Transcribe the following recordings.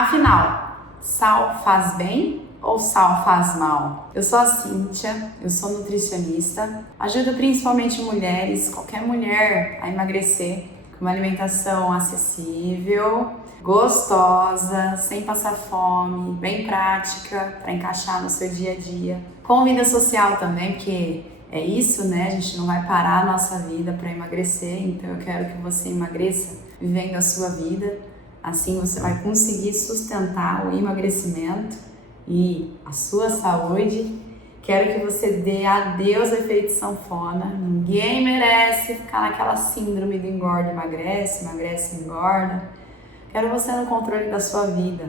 Afinal, sal faz bem ou sal faz mal? Eu sou a Cíntia, eu sou nutricionista, ajudo principalmente mulheres, qualquer mulher, a emagrecer com uma alimentação acessível, gostosa, sem passar fome, bem prática, para encaixar no seu dia a dia. Com vida social também, porque é isso, né? A gente não vai parar a nossa vida para emagrecer, então eu quero que você emagreça vivendo a sua vida. Assim você vai conseguir sustentar o emagrecimento e a sua saúde. Quero que você dê adeus ao efeito sanfona. Ninguém merece ficar naquela síndrome do engorda, emagrece, emagrece, engorda. Quero você no controle da sua vida,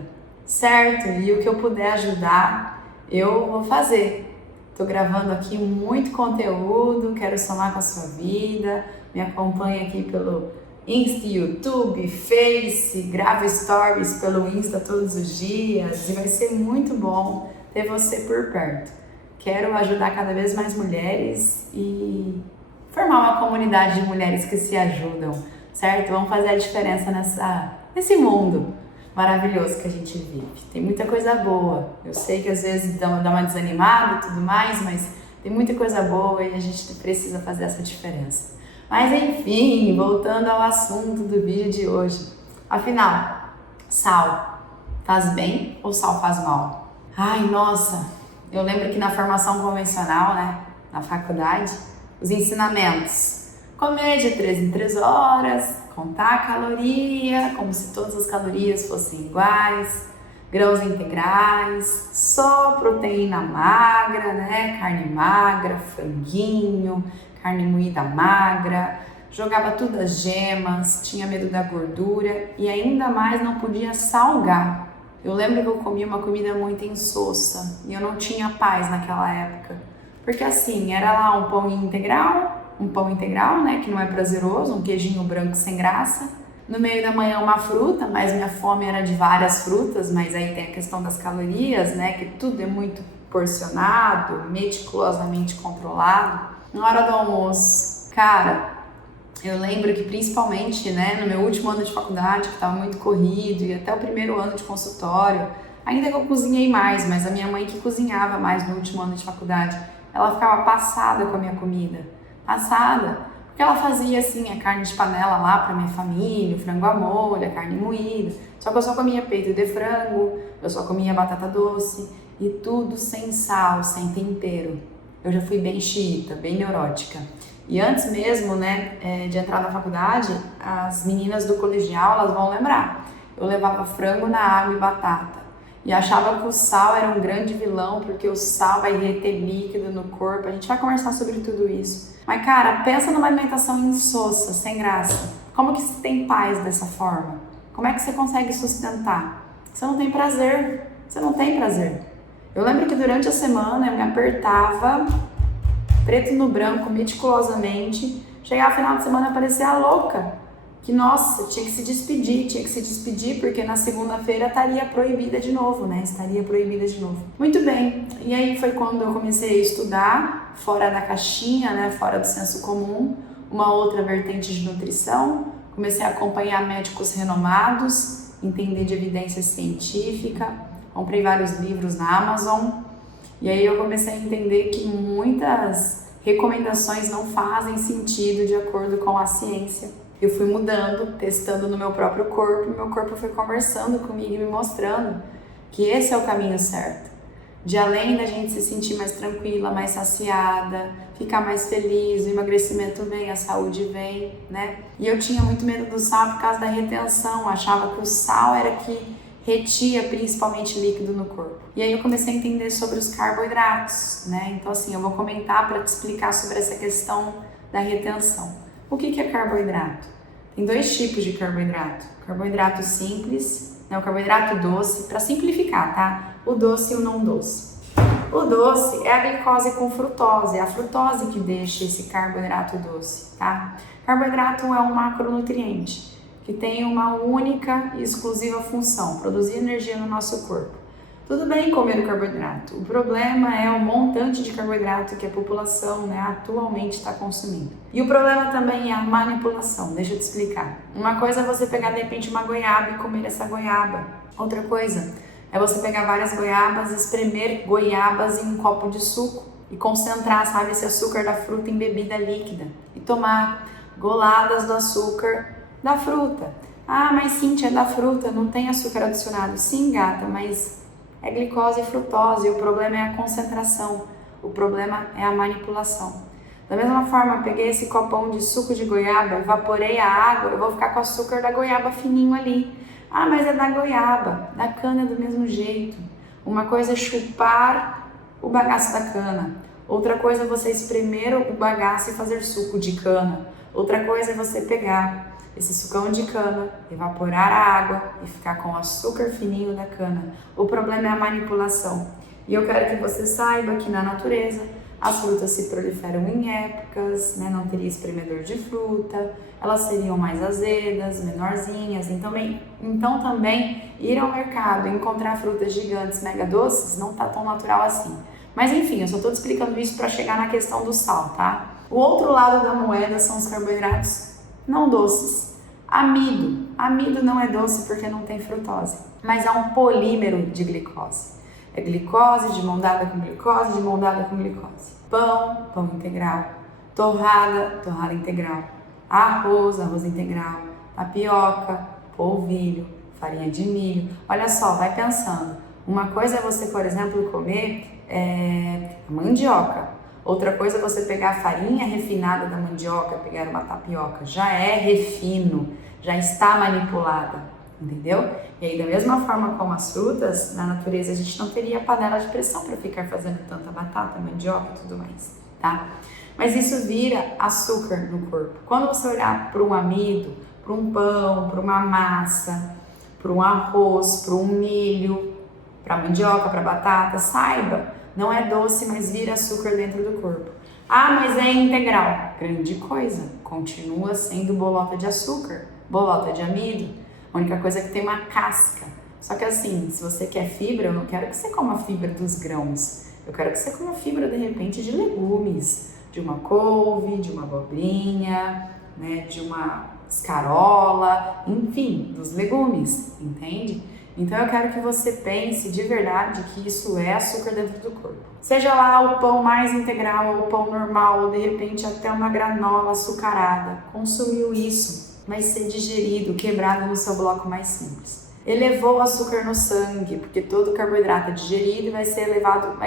certo? E o que eu puder ajudar, eu vou fazer. Estou gravando aqui muito conteúdo, quero somar com a sua vida. Me acompanhe aqui pelo Insta, YouTube, Face, grava stories pelo Insta todos os dias e vai ser muito bom ter você por perto. Quero ajudar cada vez mais mulheres e formar uma comunidade de mulheres que se ajudam, certo? Vamos fazer a diferença nesse mundo maravilhoso que a gente vive. Tem muita coisa boa. Eu sei que às vezes dá uma desanimada e tudo mais, mas tem muita coisa boa e a gente precisa fazer essa diferença. Mas enfim, voltando ao assunto do vídeo de hoje. Afinal, sal faz bem ou sal faz mal? Ai, nossa, eu lembro que na formação convencional, né, na faculdade, os ensinamentos. Comer de 3 em 3 horas, contar a caloria, como se todas as calorias fossem iguais, grãos integrais, só proteína magra, né, carne magra, franguinho, carne moída magra, jogava tudo as gemas, tinha medo da gordura e ainda mais não podia salgar. Eu lembro que eu comia uma comida muito insossa e eu não tinha paz naquela época. Porque assim, era lá um pão integral, né, que não é prazeroso, um queijinho branco sem graça. No meio da manhã uma fruta, mas minha fome era de várias frutas, mas aí tem a questão das calorias, né, que tudo é muito porcionado, meticulosamente controlado. Na hora do almoço, cara, eu lembro que principalmente, né, no meu último ano de faculdade, que estava muito corrido, e até o primeiro ano de consultório, ainda que eu cozinhei mais, mas a minha mãe que cozinhava mais no último ano de faculdade, ela ficava passada com a minha comida, passada, porque ela fazia assim a carne de panela lá para minha família, o frango à molho, a carne moída, só que eu só comia peito de frango, eu só comia batata doce, e tudo sem sal, sem tempero. Eu já fui bem xiita, bem neurótica. E antes mesmo, né, de entrar na faculdade, as meninas do colegial, elas vão lembrar. Eu levava frango na água e batata. E achava que o sal era um grande vilão, porque o sal vai reter líquido no corpo. A gente vai conversar sobre tudo isso. Mas, cara, pensa numa alimentação insossa, sem graça. Como que você tem paz dessa forma? Como é que você consegue sustentar? Você não tem prazer. Você não tem prazer. Eu lembro que durante a semana eu me apertava, preto no branco, meticulosamente. Chegava no final de semana e parecia louca. Que, nossa, tinha que se despedir, porque na segunda-feira estaria proibida de novo, né? Estaria proibida de novo. Muito bem, e aí foi quando eu comecei a estudar, fora da caixinha, né? Fora do senso comum, uma outra vertente de nutrição. Comecei a acompanhar médicos renomados, entender de evidência científica. Comprei vários livros na Amazon e aí eu comecei a entender que muitas recomendações não fazem sentido de acordo com a ciência. Eu fui mudando, testando no meu próprio corpo e meu corpo foi conversando comigo e me mostrando que esse é o caminho certo. De além da gente se sentir mais tranquila, mais saciada, ficar mais feliz, o emagrecimento vem, a saúde vem, né? E eu tinha muito medo do sal por causa da retenção, achava que o sal era que retia principalmente líquido no corpo. E aí eu comecei a entender sobre os carboidratos, né? Então assim, eu vou comentar para te explicar sobre essa questão da retenção. O que é carboidrato? Tem 2 tipos de carboidrato. Carboidrato simples, né? O carboidrato doce, para simplificar, tá? O doce e o não doce. O doce é a glicose com frutose, é a frutose que deixa esse carboidrato doce, tá? Carboidrato é um macronutriente que tem uma única e exclusiva função, produzir energia no nosso corpo. Tudo bem comer o carboidrato, o problema é o montante de carboidrato que a população, atualmente está consumindo. E o problema também é a manipulação, deixa eu te explicar. Uma coisa é você pegar de repente uma goiaba e comer essa goiaba. Outra coisa é você pegar várias goiabas, espremer goiabas em um copo de suco e concentrar, sabe, esse açúcar da fruta em bebida líquida e tomar goladas do açúcar da fruta. Ah, mas Cíntia, é da fruta, não tem açúcar adicionado. Sim, gata, mas é glicose e frutose, o problema é a concentração, o problema é a manipulação. Da mesma forma, eu peguei esse copão de suco de goiaba, evaporei a água, eu vou ficar com o açúcar da goiaba fininho ali. Ah, mas é da goiaba, da cana é do mesmo jeito. Uma coisa é chupar o bagaço da cana, outra coisa é você espremer o bagaço e fazer suco de cana. Outra coisa é você pegar esse sucão de cana, evaporar a água e ficar com o açúcar fininho da cana. O problema é a manipulação. E eu quero que você saiba que na natureza as frutas se proliferam em épocas, não teria espremedor de fruta, elas seriam mais azedas, menorzinhas. Então também ir ao mercado e encontrar frutas gigantes, mega doces, não tá tão natural assim. Mas enfim, eu só estou te explicando isso para chegar na questão do sal, tá? O outro lado da moeda são os carboidratos não doces. Amido. Amido não é doce porque não tem frutose, mas é um polímero de glicose. É glicose de mão dada com glicose, de mão dada com glicose. Pão, pão integral. Torrada, torrada integral. Arroz, arroz integral. Tapioca, polvilho, farinha de milho. Olha só, vai pensando. Uma coisa é você, por exemplo, comer mandioca. Outra coisa é você pegar a farinha refinada da mandioca, pegar uma tapioca. Já é refino, já está manipulada, entendeu? E aí, da mesma forma como as frutas, na natureza a gente não teria panela de pressão para ficar fazendo tanta batata, mandioca e tudo mais, tá? Mas isso vira açúcar no corpo. Quando você olhar para um amido, para um pão, para uma massa, para um arroz, para um milho, para mandioca, para batata, saiba, não é doce, mas vira açúcar dentro do corpo. Ah, mas é integral. Grande coisa, continua sendo bolota de açúcar, bolota de amido. A única coisa é que tem uma casca. Só que assim, se você quer fibra, eu não quero que você coma fibra dos grãos. Eu quero que você coma fibra, de repente, de legumes. De uma couve, de uma abobrinha, de uma escarola, enfim, dos legumes, entende? Então eu quero que você pense de verdade que isso é açúcar dentro do corpo. Seja lá o pão mais integral, ou o pão normal, ou de repente até uma granola açucarada. Consumiu isso, vai ser digerido, quebrado no seu bloco mais simples. Elevou o açúcar no sangue, porque todo carboidrato é digerido e vai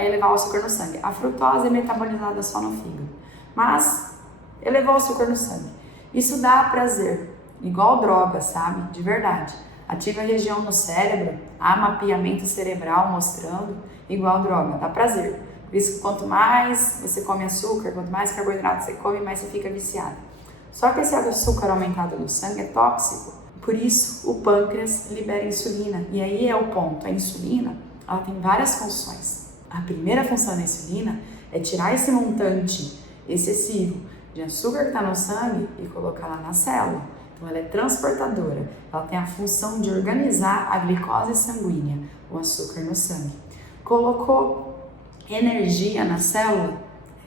elevar o açúcar no sangue. A frutose é metabolizada só no fígado, mas elevou o açúcar no sangue. Isso dá prazer, igual droga, sabe? De verdade. Ativa a região no cérebro, há mapeamento cerebral mostrando, igual droga, dá prazer. Por isso que quanto mais você come açúcar, quanto mais carboidrato você come, mais você fica viciado. Só que esse açúcar aumentado no sangue é tóxico, por isso o pâncreas libera insulina. E aí é o ponto, a insulina, ela tem várias funções. A primeira função da insulina é tirar esse montante excessivo de açúcar que está no sangue e colocar lá na célula. Então ela é transportadora, ela tem a função de organizar a glicose sanguínea, o açúcar no sangue. Colocou energia na célula,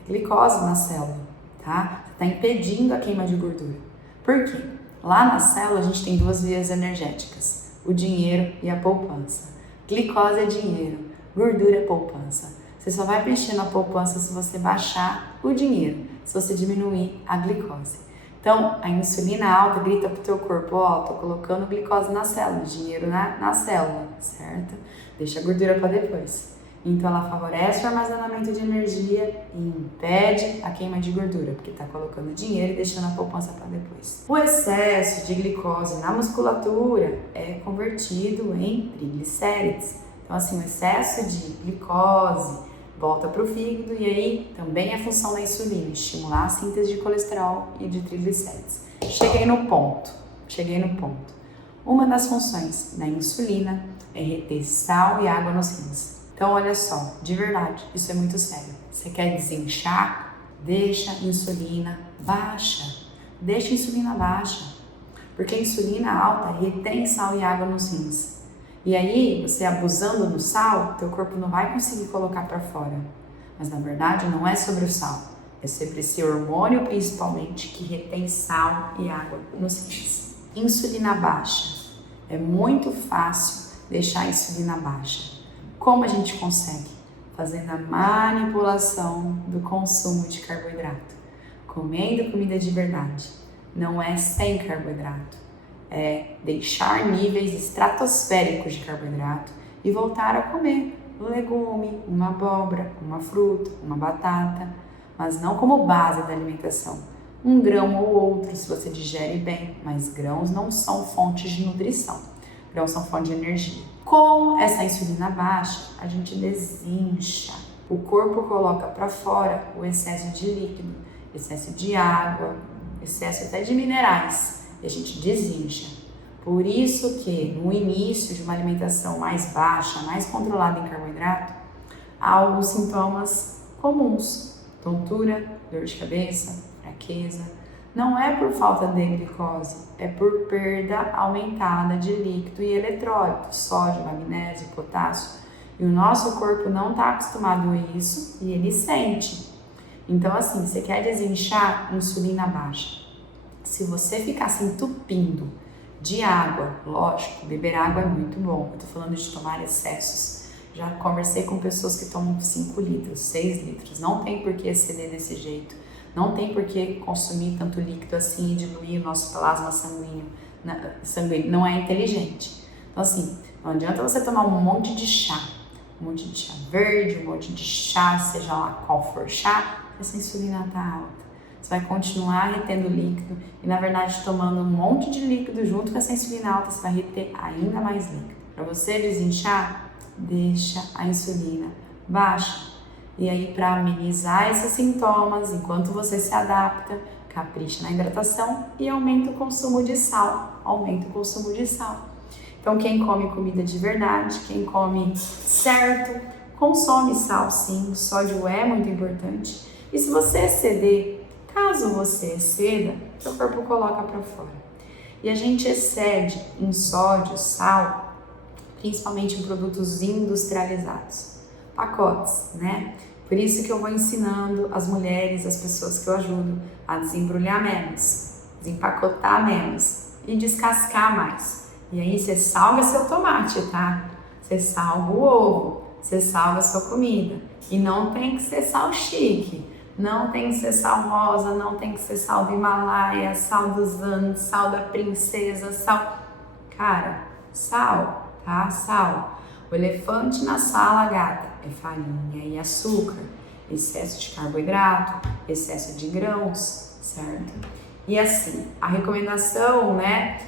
glicose na célula, tá? Está impedindo a queima de gordura. Por quê? Lá na célula a gente tem duas vias energéticas, o dinheiro e a poupança. Glicose é dinheiro, gordura é poupança. Você só vai mexer na poupança se você baixar o dinheiro, se você diminuir a glicose. Então, a insulina alta grita pro teu corpo, tô colocando glicose na célula, dinheiro na célula, certo? Deixa a gordura para depois. Então, ela favorece o armazenamento de energia e impede a queima de gordura, porque tá colocando dinheiro e deixando a poupança para depois. O excesso de glicose na musculatura é convertido em triglicérides. Então, assim, o excesso de glicose volta para o fígado e aí também é função da insulina, estimular a síntese de colesterol e de triglicérides. Cheguei no ponto. Uma das funções da insulina é reter sal e água nos rins. Então olha só, de verdade, isso é muito sério. Você quer desinchar? Deixa a insulina baixa. Porque a insulina alta retém sal e água nos rins. E aí, você abusando do sal, teu corpo não vai conseguir colocar para fora. Mas na verdade não é sobre o sal, é sobre esse hormônio principalmente que retém sal e água nos rins. Insulina baixa. É muito fácil deixar a insulina baixa. Como a gente consegue? Fazendo a manipulação do consumo de carboidrato. Comendo comida de verdade. Não é sem carboidrato. É deixar níveis estratosféricos de carboidrato e voltar a comer um legume, uma abóbora, uma fruta, uma batata, mas não como base da alimentação. Um grão ou outro, se você digere bem, mas grãos não são fontes de nutrição. Grãos são fonte de energia. Com essa insulina baixa, a gente desincha. O corpo coloca para fora o excesso de líquido, excesso de água, excesso até de minerais. E a gente desincha. Por isso que no início de uma alimentação mais baixa, mais controlada em carboidrato, há alguns sintomas comuns. Tontura, dor de cabeça, fraqueza. Não é por falta de glicose, é por perda aumentada de líquido e eletrólito, sódio, magnésio, potássio. E o nosso corpo não está acostumado a isso e ele sente. Então assim, você quer desinchar, insulina baixa. Se você ficar se entupindo de água, lógico, beber água é muito bom. Eu tô falando de tomar excessos. Já conversei com pessoas que tomam 5 litros, 6 litros. Não tem por que exceder desse jeito. Não tem por que consumir tanto líquido assim e diluir o nosso plasma sanguíneo. Não é inteligente. Então assim, não adianta você tomar um monte de chá. Um monte de chá verde, um monte de chá, seja lá qual for chá, essa insulina tá alta. Você vai continuar retendo líquido e, na verdade, tomando um monte de líquido junto com essa insulina alta, você vai reter ainda mais líquido. Para você desinchar, deixa a insulina baixa. E aí, para amenizar esses sintomas, enquanto você se adapta, capricha na hidratação e aumenta o consumo de sal. Aumenta o consumo de sal. Então, quem come comida de verdade, quem come certo, consome sal sim. O sódio é muito importante. E se você exceder, caso você exceda, seu corpo coloca para fora. E a gente excede em sódio, sal, principalmente em produtos industrializados, pacotes, né? Por isso que eu vou ensinando as mulheres, as pessoas que eu ajudo a desembrulhar menos, desempacotar menos e descascar mais. E aí você salga seu tomate, tá? Você salga o ovo, você salga a sua comida. E não tem que ser sal chique. Não tem que ser sal rosa, não tem que ser sal do Himalaia, sal dos Andes, sal da princesa, sal... Cara, sal, tá? Sal. O elefante na sala, gata, é farinha e açúcar, excesso de carboidrato, excesso de grãos, certo? E assim, a recomendação, né,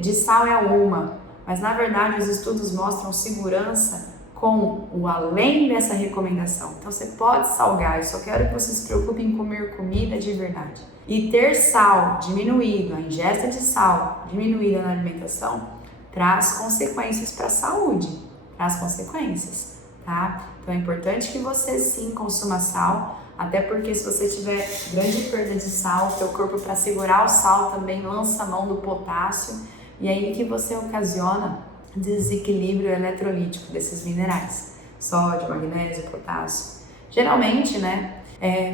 de sal é uma, mas na verdade os estudos mostram segurança com o além dessa recomendação. Então você pode salgar, eu só quero que você se preocupe em comer comida de verdade. E ter sal diminuído, a ingesta de sal diminuída na alimentação, traz consequências para a saúde, traz consequências, tá? Então é importante que você sim consuma sal, até porque se você tiver grande perda de sal, o teu corpo para segurar o sal também lança a mão do potássio, e aí que você ocasiona desequilíbrio eletrolítico desses minerais, sódio, magnésio, potássio. Geralmente, né,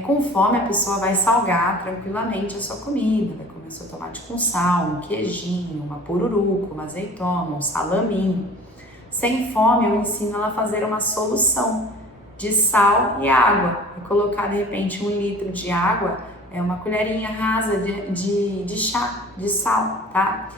com fome a pessoa vai salgar tranquilamente a sua comida, vai comer seu tomate com sal, um queijinho, uma pururuca, uma azeitona, um salaminho. Sem fome, eu ensino ela a fazer uma solução de sal e água. E colocar de repente 1 litro de água, uma colherinha rasa de chá de sal, tá?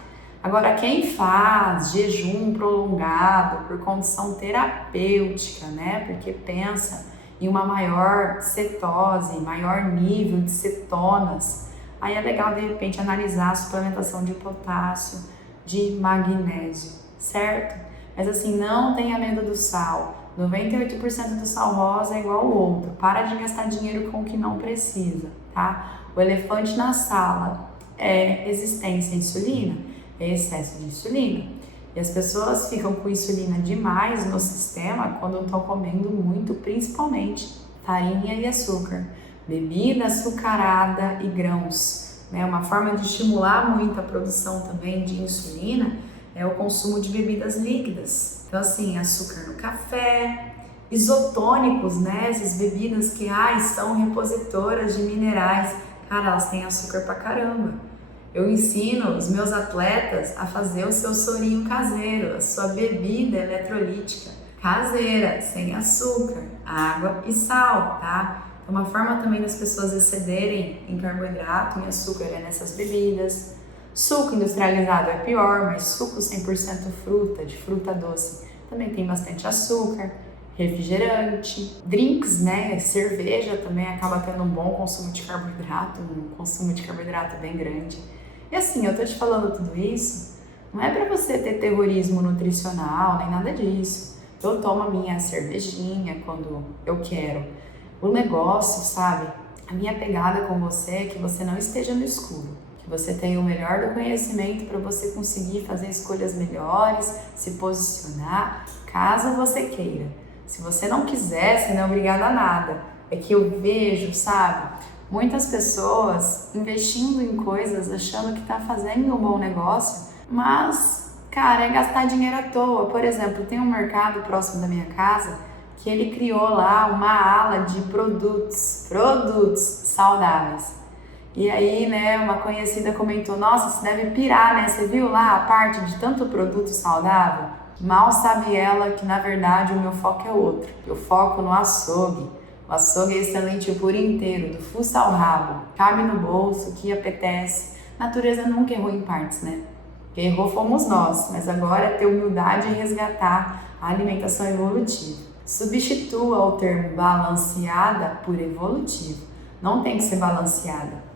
Agora, quem faz jejum prolongado por condição terapêutica, né? Porque pensa em uma maior cetose, maior nível de cetonas, aí é legal de repente analisar a suplementação de potássio, de magnésio, certo? Mas assim, não tenha medo do sal. 98% do sal rosa é igual ao outro. Para de gastar dinheiro com o que não precisa, tá? O elefante na sala é resistência à insulina, é excesso de insulina. E as pessoas ficam com insulina demais no sistema quando estão comendo muito, principalmente farinha e açúcar, bebida açucarada e grãos. Né? Uma forma de estimular muito a produção também de insulina é o consumo de bebidas líquidas. Então assim, açúcar no café, isotônicos, né? Essas bebidas que são repositoras de minerais. Cara, elas têm açúcar pra caramba. Eu ensino os meus atletas a fazer o seu sorinho caseiro, a sua bebida eletrolítica caseira, sem açúcar, água e sal, tá? Uma forma também das pessoas excederem em carboidrato, em açúcar, é nessas bebidas. Suco industrializado é pior, mas suco 100% fruta, de fruta doce, também tem bastante açúcar. Refrigerante, drinks, né? Cerveja também acaba tendo um bom consumo de carboidrato, um consumo de carboidrato bem grande. E assim, eu tô te falando tudo isso, não é pra você ter terrorismo nutricional, nem nada disso. Eu tomo a minha cervejinha quando eu quero. O negócio, sabe? A minha pegada com você é que você não esteja no escuro. Que você tenha o melhor do conhecimento para você conseguir fazer escolhas melhores, se posicionar, caso você queira. Se você não quiser, você não é obrigada a nada. É que eu vejo, sabe? Muitas pessoas investindo em coisas, achando que tá fazendo um bom negócio, mas, cara, é gastar dinheiro à toa. Por exemplo, tem um mercado próximo da minha casa que ele criou lá uma ala de produtos saudáveis. E aí, né, uma conhecida comentou, nossa, você deve pirar, né? Você viu lá a parte de tanto produto saudável? Mal sabe ela que, na verdade, o meu foco é outro. Eu foco no açougue. O açougue é excelente por inteiro, do fuço ao rabo. Cabe no bolso, que apetece. Natureza nunca errou em partes, né? Quem errou fomos nós, mas agora é ter humildade e resgatar a alimentação evolutiva. Substitua o termo balanceada por evolutivo. Não tem que ser balanceada.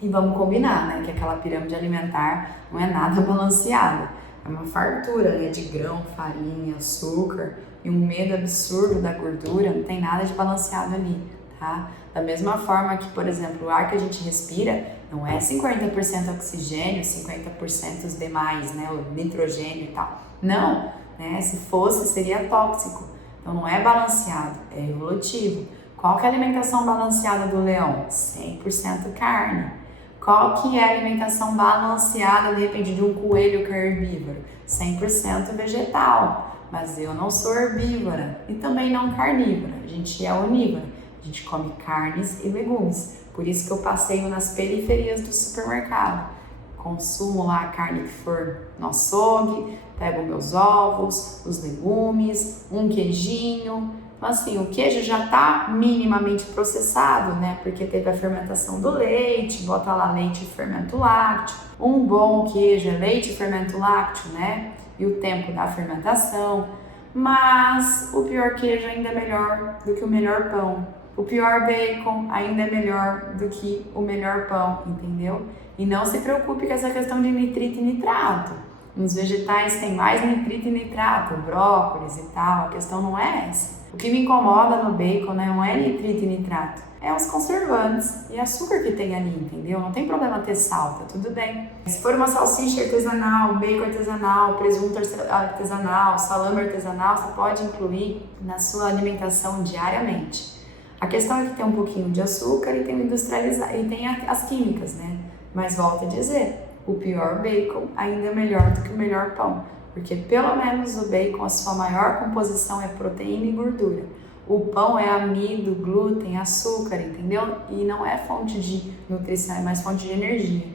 E vamos combinar, né? Que aquela pirâmide alimentar não é nada balanceada. É uma fartura, né, de grão, farinha, açúcar e um medo absurdo da gordura, não tem nada de balanceado ali, tá? Da mesma forma que, por exemplo, o ar que a gente respira não é 50% oxigênio, 50% os demais, né, o nitrogênio e tal. Não, né? Se fosse, seria tóxico. Então não é balanceado, é evolutivo. Qual que é a alimentação balanceada do leão? 100% carne. Qual que é a alimentação balanceada, de repente, de um coelho que é herbívoro? 100% vegetal, mas eu não sou herbívora e também não carnívora, a gente é onívora, a gente come carnes e legumes, por isso que eu passeio nas periferias do supermercado, consumo lá a carne que for no açougue, pego meus ovos, os legumes, um queijinho. Então, assim, o queijo já está minimamente processado, né? Porque teve a fermentação do leite, bota lá leite e fermento lácteo. Um bom queijo é leite e fermento lácteo, né? E o tempo da fermentação. Mas o pior queijo ainda é melhor do que o melhor pão. O pior bacon ainda é melhor do que o melhor pão, entendeu? E não se preocupe com essa questão de nitrito e nitrato. Nos vegetais tem mais nitrito e nitrato, brócolis e tal, a questão não é essa. O que me incomoda no bacon, né, não é nitrito e nitrato, é os conservantes e açúcar que tem ali, entendeu? Não tem problema ter sal, tá tudo bem. Se for uma salsicha artesanal, bacon artesanal, presunto artesanal, salame artesanal, você pode incluir na sua alimentação diariamente. A questão é que tem um pouquinho de açúcar e tem o industrializado, e tem as químicas, né? Mas volto a dizer, o pior bacon ainda é melhor do que o melhor pão. Porque pelo menos o bacon, a sua maior composição é proteína e gordura. O pão é amido, glúten, açúcar, entendeu? E não é fonte de nutrição, é mais fonte de energia.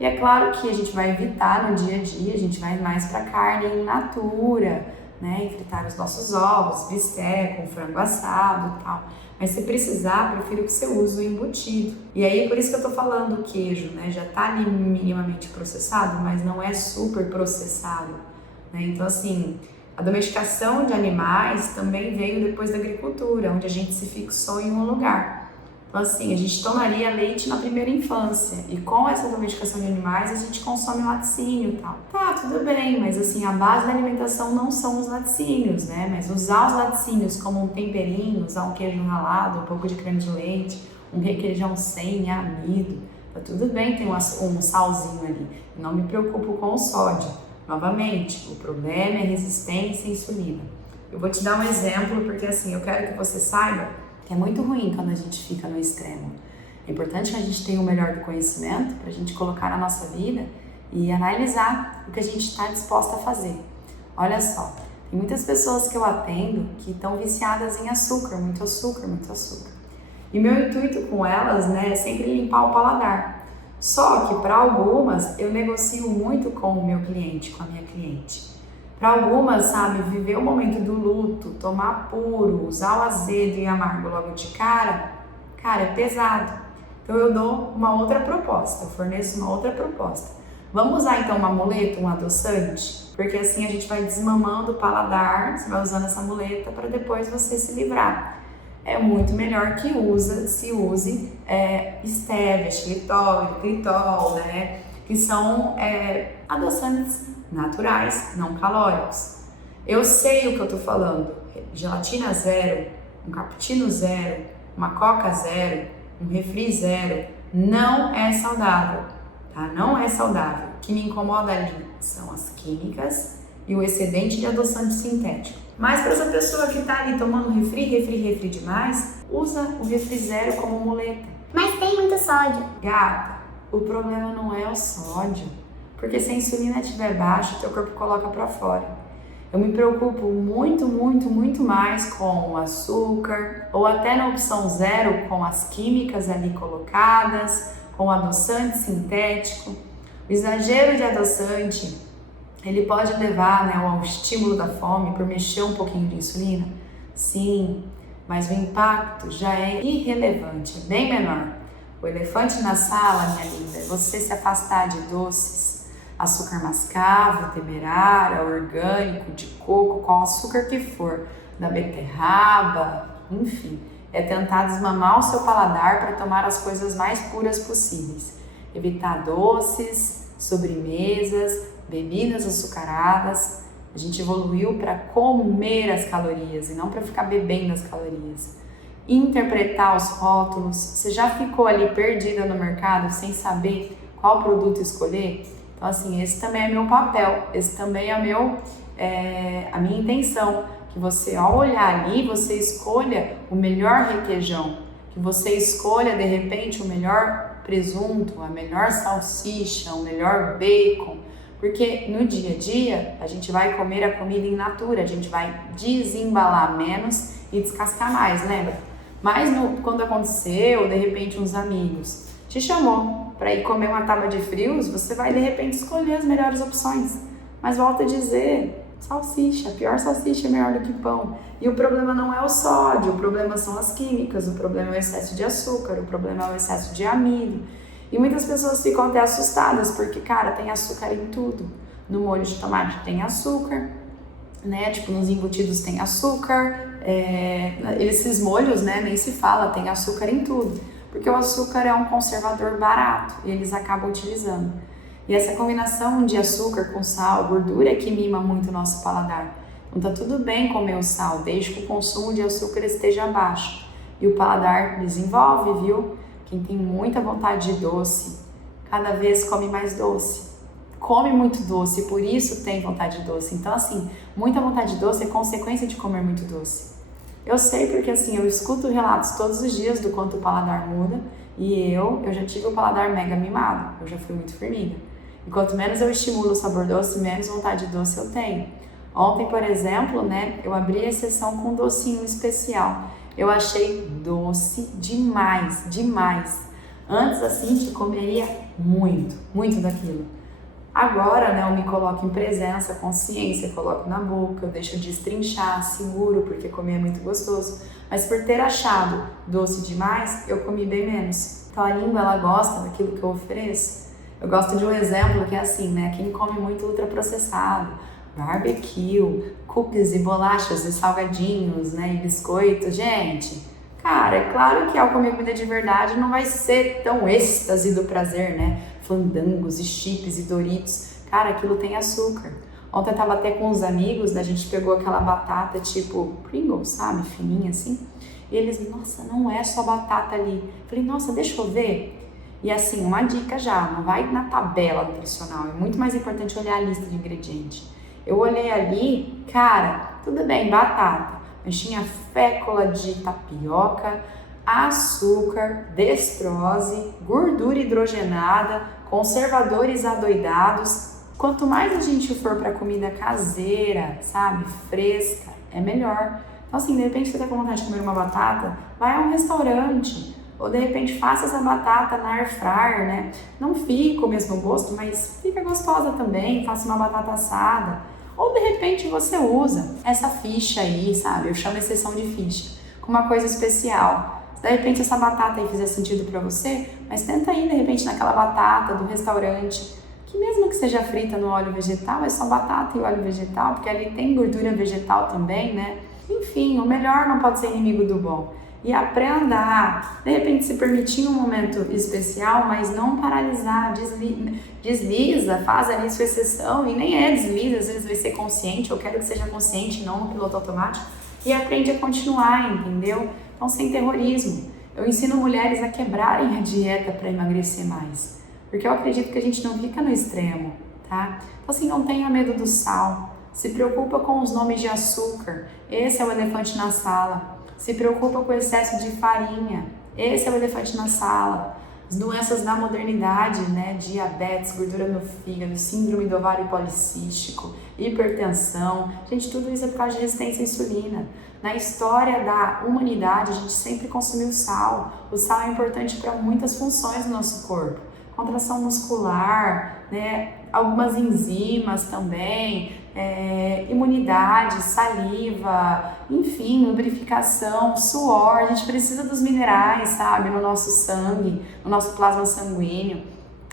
E é claro que a gente vai evitar no dia a dia, a gente vai mais para carne in natura, né? E fritar os nossos ovos, bistec, com frango assado e tal. Mas se precisar, prefiro que você use o embutido. E aí, por isso que eu tô falando o queijo, né? Já tá ali minimamente processado, mas não é super processado, né? Então, assim, a domesticação de animais também veio depois da agricultura, onde a gente se fixou em um lugar. Então, assim, a gente tomaria leite na primeira infância e com essa domesticação de animais a gente consome laticínio e tal. Tá, tudo bem, mas assim, a base da alimentação não são os laticínios, né? Mas usar os laticínios como um temperinho, usar um queijo ralado, um pouco de creme de leite, um requeijão sem amido, tá tudo bem, tem um salzinho ali. Não me preocupo com o sódio. Novamente, o problema é resistência à insulina. Eu vou te dar um exemplo porque assim, eu quero que você saiba que é muito ruim quando a gente fica no extremo. É importante que a gente tenha o melhor do conhecimento para a gente colocar na nossa vida e analisar o que a gente está disposta a fazer. Olha só, tem muitas pessoas que eu atendo que estão viciadas em açúcar, muito açúcar, muito açúcar. E meu intuito com elas, né, é sempre limpar o paladar. Só que para algumas eu negocio muito com o meu cliente, com a minha cliente. Para algumas, sabe, viver o momento do luto, tomar puro, usar o azedo e amargo logo de cara, é pesado. Então eu dou uma outra proposta, eu forneço uma outra proposta. Vamos usar então uma muleta, um adoçante? Porque assim a gente vai desmamando o paladar, você vai usando essa muleta para depois você se livrar. É muito melhor que se use estévia, xilitol, eritritol, né? Que são adoçantes naturais, não calóricos. Eu sei o que eu tô falando. Gelatina zero, um cappuccino zero, uma coca zero, um refri zero, não é saudável, tá? Não é saudável. O que me incomoda ali são as químicas e o excedente de adoçante sintético. Mas para essa pessoa que tá ali tomando refri demais, usa o refri zero como muleta. Mas tem muito sódio. Gata, o problema não é o sódio, porque se a insulina estiver baixa, teu corpo coloca para fora. Eu me preocupo muito mais com o açúcar, ou até na opção zero, com as químicas ali colocadas, com o adoçante sintético. O exagero de adoçante, ele pode levar, né, ao estímulo da fome por mexer um pouquinho de insulina? Sim, mas o impacto já é irrelevante, é bem menor. O elefante na sala, minha linda, é você se afastar de doces, açúcar mascavo, demerara, orgânico, de coco, qual açúcar que for, da beterraba, enfim. É tentar desmamar o seu paladar para tomar as coisas mais puras possíveis. Evitar doces, sobremesas, bebidas açucaradas. A gente evoluiu para comer as calorias e não para ficar bebendo as calorias. Interpretar os rótulos. Você já ficou ali perdida no mercado sem saber qual produto escolher? Então assim, esse também é meu papel, esse também é a minha intenção, que você ao olhar ali, você escolha o melhor requeijão, que você escolha de repente o melhor presunto, a melhor salsicha, o melhor bacon, porque no dia a dia a gente vai comer a comida in natura, a gente vai desembalar menos e descascar mais, lembra? Mas quando aconteceu, de repente uns amigos te chamou para ir comer uma tábua de frios, você vai de repente escolher as melhores opções. Mas volto a dizer, salsicha, a pior salsicha é melhor do que pão. E o problema não é o sódio, o problema são as químicas, o problema é o excesso de açúcar, o problema é o excesso de amido. E muitas pessoas ficam até assustadas, porque, cara, tem açúcar em tudo. No molho de tomate tem açúcar, né? Tipo, nos embutidos tem açúcar, esses molhos, né, nem se fala, tem açúcar em tudo. Porque o açúcar é um conservador barato e eles acabam utilizando. E essa combinação de açúcar com sal, gordura é que mima muito o nosso paladar. Então tá tudo bem comer o sal, desde que o consumo de açúcar esteja baixo. E o paladar desenvolve, viu? Quem tem muita vontade de doce, cada vez come mais doce. Come muito doce, por isso tem vontade de doce. Então assim, muita vontade de doce é consequência de comer muito doce. Eu sei porque assim, eu escuto relatos todos os dias do quanto o paladar muda e eu já tive o paladar mega mimado, eu já fui muito formiga. E quanto menos eu estimulo o sabor doce, menos vontade de doce eu tenho. Ontem, por exemplo, né, eu abri a sessão com um docinho especial. Eu achei doce demais. Antes assim, eu comeria muito daquilo. Agora, né, eu me coloco em presença, consciência, coloco na boca, eu deixo de destrinchar, seguro, porque comer é muito gostoso. Mas por ter achado doce demais, eu comi bem menos. Então a língua, ela gosta daquilo que eu ofereço. Eu gosto de um exemplo que é assim, né, quem come muito ultraprocessado, barbecue, cookies e bolachas e salgadinhos, né, e biscoitos, gente, cara, é claro que ao comer comida de verdade não vai ser tão êxtase do prazer, né? Fandangos e chips e Doritos, cara, aquilo tem açúcar. Ontem eu tava até com uns amigos, né? A gente pegou aquela batata tipo Pringles, sabe, fininha assim, e eles, nossa, não é só batata ali. Falei, nossa, deixa eu ver. E assim, uma dica já, não vai na tabela nutricional, é muito mais importante olhar a lista de ingredientes. Eu olhei ali, cara, tudo bem, batata, mas tinha fécula de tapioca, açúcar, destrose, gordura hidrogenada, conservadores adoidados. Quanto mais a gente for para comida caseira, sabe, fresca, é melhor. Então assim, de repente você tá com vontade de comer uma batata, vai a um restaurante, ou de repente faça essa batata na air fryer, né? Não fica o mesmo gosto, mas fica gostosa também, faça uma batata assada. Ou de repente você usa essa ficha aí, sabe? Eu chamo exceção de ficha, com uma coisa especial. Se de repente essa batata aí fizer sentido para você, mas tenta ir de repente naquela batata do restaurante, que mesmo que seja frita no óleo vegetal, é só batata e óleo vegetal, porque ali tem gordura vegetal também, né? Enfim, o melhor não pode ser inimigo do bom. E aprenda a, de repente, se permitir um momento especial, mas não paralisar, desliza, faz ali sua exceção, e nem é desliza, às vezes vai ser consciente, eu quero que seja consciente, não no piloto automático, e aprende a continuar, entendeu? Então, sem terrorismo. Eu ensino mulheres a quebrarem a dieta para emagrecer mais, porque eu acredito que a gente não fica no extremo, tá? Então, assim, não tenha medo do sal, se preocupa com os nomes de açúcar, esse é o elefante na sala. Se preocupa com o excesso de farinha, esse é o elefante na sala. As doenças da modernidade, né? Diabetes, gordura no fígado, síndrome do ovário policístico, hipertensão. Gente, tudo isso é por causa de resistência à insulina. Na história da humanidade, a gente sempre consumiu sal. O sal é importante para muitas funções do nosso corpo. Contração muscular, né? Algumas enzimas também, imunidade, saliva, enfim, lubrificação, suor. A gente precisa dos minerais, sabe, no nosso sangue, no nosso plasma sanguíneo.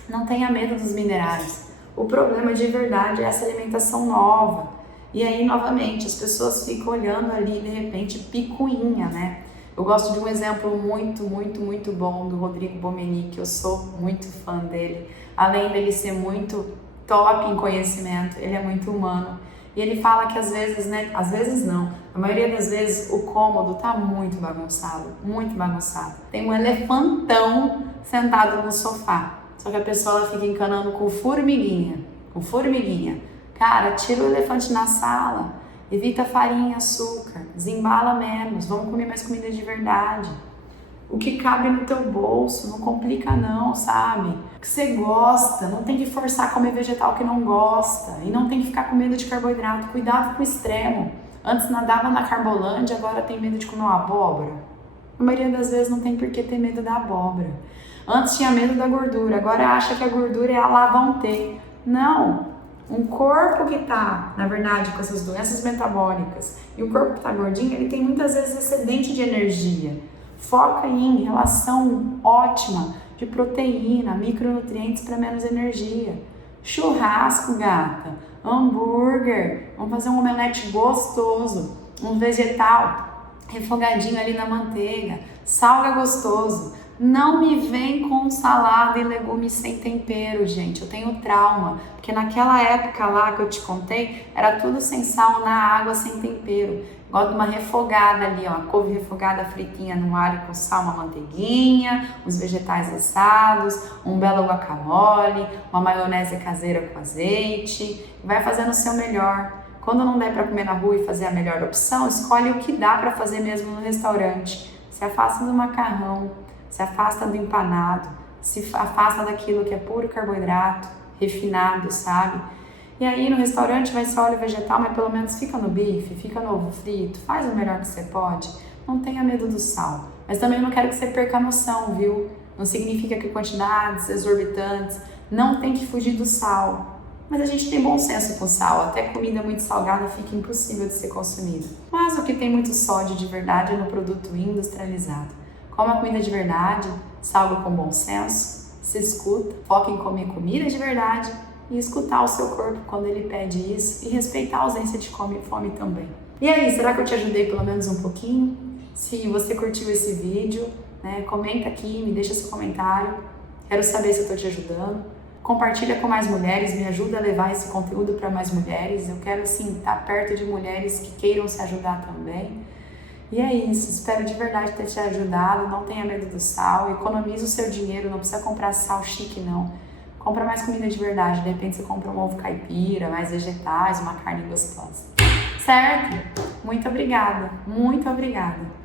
Não tenha medo dos minerais. O problema de verdade é essa alimentação nova. E aí, novamente, as pessoas ficam olhando ali, de repente, picuinha, né? Eu gosto de um exemplo muito bom do Rodrigo Bomenique, eu sou muito fã dele. Além dele ser muito top em conhecimento, ele é muito humano. E ele fala que às vezes, né, às vezes não, a maioria das vezes o cômodo tá muito bagunçado. Tem um elefantão sentado no sofá, só que a pessoa fica encanando com formiguinha. Cara, tira o elefante na sala, evita farinha e açúcar, desembala menos, vamos comer mais comida de verdade. O que cabe no teu bolso, não complica não, sabe? O que você gosta, não tem que forçar a comer vegetal que não gosta. E não tem que ficar com medo de carboidrato, cuidado com o extremo. Antes nadava na Carbolândia, agora tem medo de comer uma abóbora. A maioria das vezes não tem por que ter medo da abóbora. Antes tinha medo da gordura, agora acha que a gordura é a lá vão ter. Não! Um corpo que tá, na verdade, com essas doenças metabólicas e um corpo que tá gordinho, ele tem muitas vezes excedente de energia. Foca em relação ótima de proteína, micronutrientes para menos energia. Churrasco, gata, hambúrguer, vamos fazer um omelete gostoso, um vegetal refogadinho ali na manteiga, salga gostoso. Não me vem com salada e legumes sem tempero, gente. Eu tenho trauma, porque naquela época lá que eu te contei, era tudo sem sal, na água, sem tempero. Gosto de uma refogada ali, ó, couve refogada fritinha no alho com sal, uma manteiguinha, uns vegetais assados, um belo guacamole, uma maionese caseira com azeite. Vai fazendo o seu melhor. Quando não der para comer na rua e fazer a melhor opção, escolhe o que dá para fazer mesmo no restaurante. Se afasta do macarrão, se afasta do empanado, se afasta daquilo que é puro carboidrato, refinado, sabe? E aí no restaurante vai ser óleo vegetal, mas pelo menos fica no bife, fica no ovo frito, faz o melhor que você pode. Não tenha medo do sal. Mas também não quero que você perca a noção, viu? Não significa que quantidades exorbitantes, não tem que fugir do sal. Mas a gente tem bom senso com sal, até comida muito salgada fica impossível de ser consumida. Mas o que tem muito sódio de verdade é no produto industrializado. Coma comida de verdade, salga com bom senso, se escuta, foca em comer comida de verdade e escutar o seu corpo quando ele pede isso e respeitar a ausência de fome também. E aí, será que eu te ajudei pelo menos um pouquinho? Se você curtiu esse vídeo, né, comenta aqui, me deixa seu comentário. Quero saber se eu estou te ajudando. Compartilha com mais mulheres, me ajuda a levar esse conteúdo para mais mulheres. Eu quero, sim, estar perto de mulheres que queiram se ajudar também. E é isso, espero de verdade ter te ajudado. Não tenha medo do sal, economize o seu dinheiro, não precisa comprar sal chique não. Compra mais comida de verdade, de repente você compra um ovo caipira, mais vegetais, uma carne gostosa. Certo? Muito obrigada, muito obrigada.